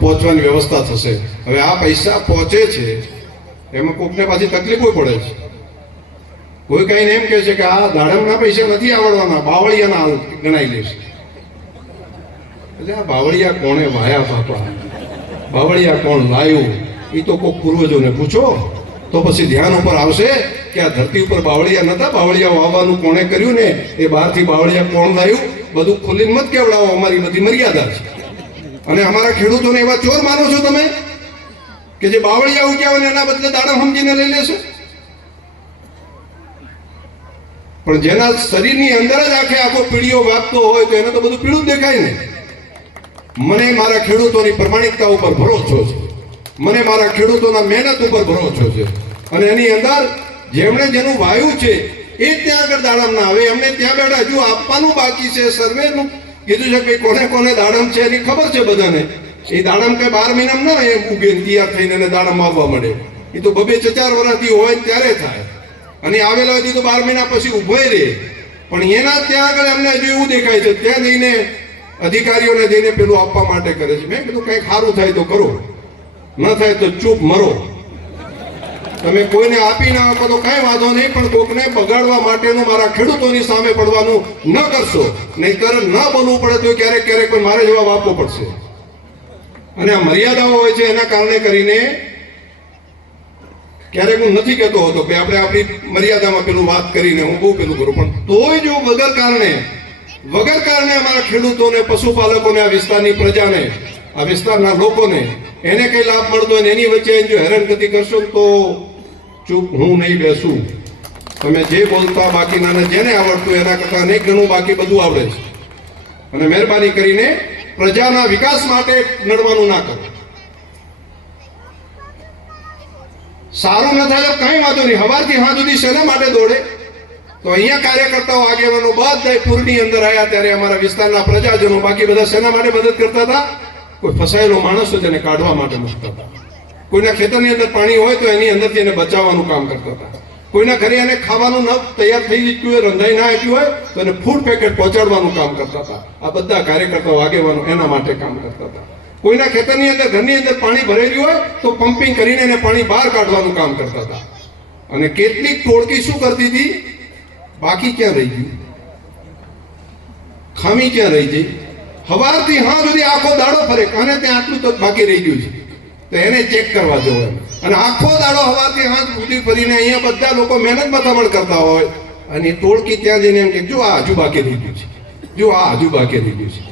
પહોંચવાની વ્યવસ્થા થશે। હવે આ પૈસા પહોંચે છે એમાં કોકને પાછી તકલીફો પડે છે। કોઈ કઈને એમ કહે છે કે આ દાડમના પૈસા નથી આવડવાના, બાવળિયાના ગણાઈ લેશે। એટલે આ બાવળિયા કોણે વાયા બાપા, બાવળિયા કોણ લાવ્યું એ તો કોઈક પૂર્વજોને પૂછો તો પછી ધ્યાન ઉપર આવશે કે આ ધરતી ઉપર બાવળિયા નતા, બાવળિયા વાવવાનું કોણે કર્યું ને એ બહારથી બાવળિયા કોણ લાવ્યું, બધું ખુલ્લીને મત કેવડાવો, અમારી બધી મર્યાદા છે। અને અમારા ખેડૂતોને એવા ચોર માનો છો તમે કે જે બાવળિયા ઉગ્યા હોય એના બદલે દાડમ સમજીને લઈ લેશે? પણ જેના શરીરની અંદર જ આખો પીળીઓ વાગતો હોય તો એને તો બધું પીળું જ દેખાય ને। મને મારા ખેડૂતોની પ્રમાણિકતા ઉપર ભરોસો છે, મને મારા ખેડૂતોના મહેનત ઉપર ભરોસો છે। અને એની અંદર જેમણે જેનું વાયુ છે એ ત્યાં આગળ દાડમ ના આવે, એમને ત્યાં બેઠા હજુ આપવાનું બાકી છે। સર્વેનું કીધું છે કે કોને કોને દાડમ છે એની ખબર છે બધાને। એ દાડમ કઈ 12 મહિનામાં ના એમ ઉગે તૈયાર થઈને એને દાડમ આવવા મળે, એ તો 2-4 વર્ષથી હોય ત્યારે થાય। અને આવેલા હોય તો 12 મહિના પછી ઉભો રહે, પણ એના ત્યાં આગળ એમને હજુ એવું દેખાય છે ત્યાં જઈને અધિકારીઓને જઈને પેલું આપવા માટે કરે છે। મેં કીધું કંઈક સારું થાય તો કરો, ન થાય તો ચૂપ મરો। તમે કોઈને આપી ના આપો તો કઈ વાંધો નહીં, પણ કોકને બગાડવા માટેનું મારા ખેડૂતોની સામે પડવાનું ન કરશો, નહીંતર ન બોલવું પડે તો ક્યારેક ક્યારેક પણ મારે જવાબ આપવો પડશે। અને આ મર્યાદાઓ હોય છે એના કારણે કરીને ક્યારેક હું નથી કહેતો હતો કે આપણે આપણી મર્યાદામાં પેલું વાત કરીને હું બહુ પેલું કરું, પણ તોય જો વગર કારણે અમારા ખેડૂતોને, પશુપાલકોને, આ વિસ્તારની પ્રજાને, આ વિસ્તારના લોકોને એને કઈ લાભ મળતો હોય એની વચ્ચે જો હેરાનગતિ કરશો તો ચૂપ હું નહીં બેસું। તમે જે બોલતા બાકીના જેને આવડતું એના કરતાં અનેક ગણું બાકી બધું આવડે છે। અને મહેરબાની કરીને પ્રજાના વિકાસ માટે લડવાનું ના કરો। સારું ન થાય તો કઈ વાંધો નહીં, સવારથી સાંજ સુધી શેના માટે દોડે? તો અહીંયા કાર્યકર્તાઓ, આગેવાનો બધા પૂરની અંદર આવ્યા ત્યારે અમારા વિસ્તારના પ્રજાજનો બાકી બધા શેના માટે મદદ કરતા હતા? કોઈ ફસાયેલો માણસ હોય તેને કાઢવા માટે મૂકતા હતા, કોઈના ખેતરની અંદર પાણી હોય તો એની અંદરથી એને બચાવવાનું કામ કરતા હતા, કોઈના ઘરે એને ખાવાનું ન તૈયાર થઈ ચૂક્યું હોય, રંધાઈ ના આપ્યું હોય તો એને ફૂડ પેકેટ પહોંચાડવાનું કામ કરતા હતા। આ બધા કાર્યકર્તાઓ, આગેવાનો એના માટે કામ કરતા હતા। કોઈના ખેતરની અંદર, ઘરની અંદર પાણી ભરેલું હોય તો પમ્પિંગ કરીને એને પાણી બહાર કાઢવાનું કામ કરતા હતા। અને કેટલીક ટોળકી શું કરતી હતી? બાકી ક્યાં રહી ગયું? ખામી ક્યાં રહી ગઈ? સવારથી હા સુધી આખો દાડો ફરે, અને ત્યાં આટલું તો બાકી રહી ગયું છે તો એને ચેક કરવા જવો। અને આખો દાડો સવારથી હા સુધી ફરીને અહીંયા બધા લોકો મહેનત મથામણ કરતા હોય અને ટોળકી ત્યાં જઈને એમ કે જો આ હજુ બાકી રહી ગયું છે, જો આ હજુ બાકી રહી ગયું છે।